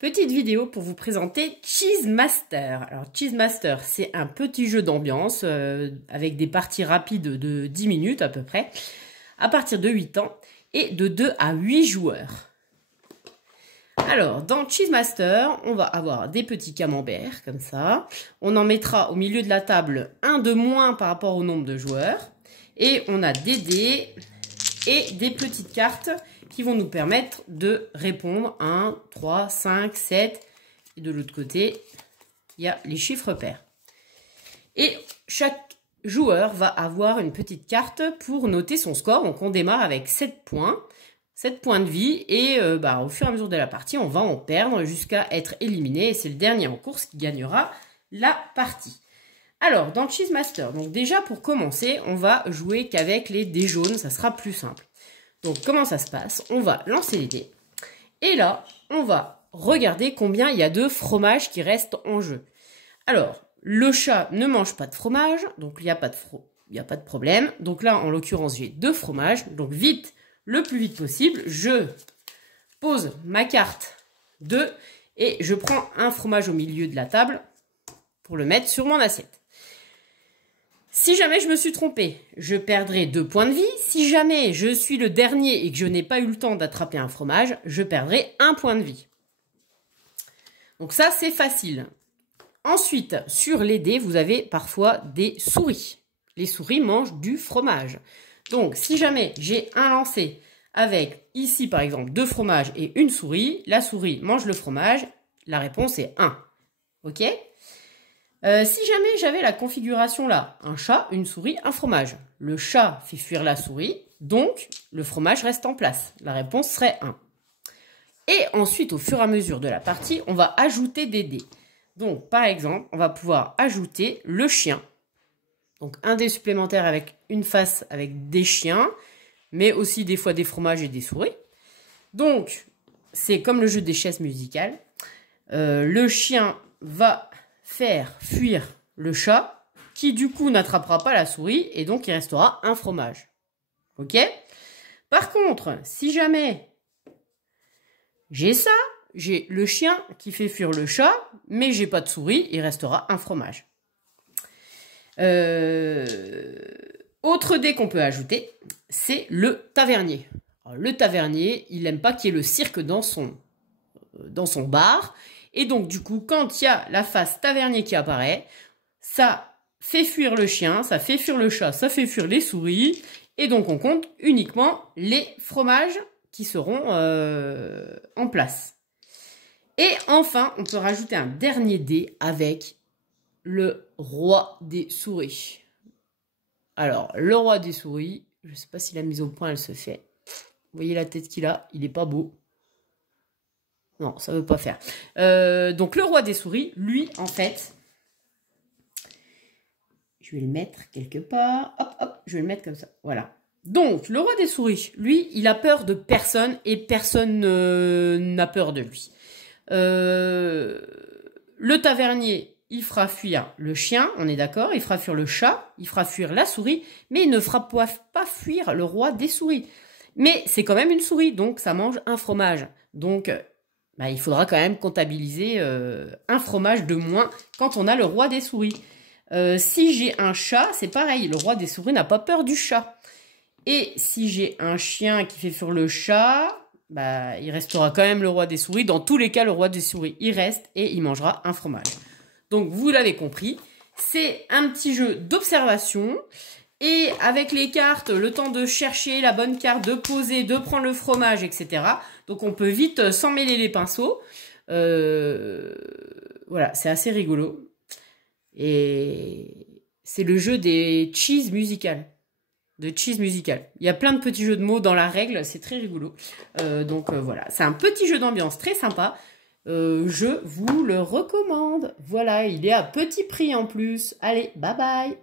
Petite vidéo pour vous présenter Cheese Master. Alors Cheese Master, c'est un petit jeu d'ambiance avec des parties rapides de 10 minutes à peu près, à partir de 8 ans et de 2 à 8 joueurs. Alors, dans Cheese Master, on va avoir des petits camemberts, comme ça. On en mettra au milieu de la table un de moins par rapport au nombre de joueurs. Et on a des dés et des petites cartes qui vont nous permettre de répondre 1, 3, 5, 7. Et de l'autre côté, il y a les chiffres pairs. Et chaque joueur va avoir une petite carte pour noter son score. Donc, on démarre avec 7 points. 7 points de vie et au fur et à mesure de la partie, on va en perdre jusqu'à être éliminé. Et c'est le dernier en course qui gagnera la partie. Alors, dans Cheese Master, donc déjà pour commencer, on va jouer qu'avec les dés jaunes, ça sera plus simple. Donc, comment ça se passe? On va lancer les dés. Et là, on va regarder combien il y a de fromage qui reste en jeu. Alors, le chat ne mange pas de fromage, donc il n'y a pas de problème. Donc là, en l'occurrence, j'ai 2 fromages. Donc vite, le plus vite possible, je pose ma carte 2 et je prends un fromage au milieu de la table pour le mettre sur mon assiette. Si jamais je me suis trompée, je perdrai 2 points de vie. Si jamais je suis le dernier et que je n'ai pas eu le temps d'attraper un fromage, je perdrai 1 point de vie. Donc ça, c'est facile. Ensuite, sur les dés, vous avez parfois des souris. Les souris mangent du fromage. Donc, si jamais j'ai un lancer avec, ici par exemple, 2 fromages et une souris, la souris mange le fromage, la réponse est 1. Ok? Si jamais j'avais la configuration là, un chat, une souris, un fromage, le chat fait fuir la souris, donc le fromage reste en place. La réponse serait 1. Et ensuite, au fur et à mesure de la partie, on va ajouter des dés. Donc, par exemple, on va pouvoir ajouter le chien. Donc, un dé supplémentaire avec une face avec des chiens, mais aussi des fois des fromages et des souris. Donc, c'est comme le jeu des chaises musicales. Le chien va faire fuir le chat, qui du coup n'attrapera pas la souris, et donc il restera un fromage. Ok? Par contre, si jamais j'ai ça, j'ai le chien qui fait fuir le chat, mais j'ai pas de souris, il restera un fromage. Autre dé qu'on peut ajouter, c'est le tavernier. Alors, le tavernier, il n'aime pas qu'il y ait le cirque dans son bar. Et donc, du coup, quand il y a la face tavernier qui apparaît, ça fait fuir le chien, ça fait fuir le chat, ça fait fuir les souris. Et donc, on compte uniquement les fromages qui seront en place. Et enfin, on peut rajouter un dernier dé avec le roi des souris. Alors, le roi des souris, je ne sais pas si la mise au point, elle se fait. Vous voyez la tête qu'il a, il n'est pas beau. Non, ça ne veut pas faire. Donc, le roi des souris, lui, en fait, je vais le mettre quelque part. Hop, hop, je vais le mettre comme ça. Voilà. Donc, le roi des souris, lui, il a peur de personne et personne n'a peur de lui. Le tavernier, il fera fuir le chien, on est d'accord, il fera fuir le chat, il fera fuir la souris, mais il ne fera pas fuir le roi des souris. Mais c'est quand même une souris, donc ça mange un fromage. Donc, il faudra quand même comptabiliser un fromage de moins quand on a le roi des souris. Si j'ai un chat, c'est pareil, le roi des souris n'a pas peur du chat. Et si j'ai un chien qui fait fuir le chat, il restera quand même le roi des souris. Dans tous les cas, le roi des souris, il reste et il mangera un fromage. Donc, vous l'avez compris, c'est un petit jeu d'observation. Et avec les cartes, le temps de chercher la bonne carte, de poser, de prendre le fromage, etc. Donc, on peut vite s'en mêler les pinceaux. Voilà, c'est assez rigolo. Et c'est le jeu des cheese musicales. De cheese musical. Il y a plein de petits jeux de mots dans la règle, c'est très rigolo. Voilà, c'est un petit jeu d'ambiance très sympa. Je vous le recommande. Voilà, il est à petit prix en plus. Allez, bye bye!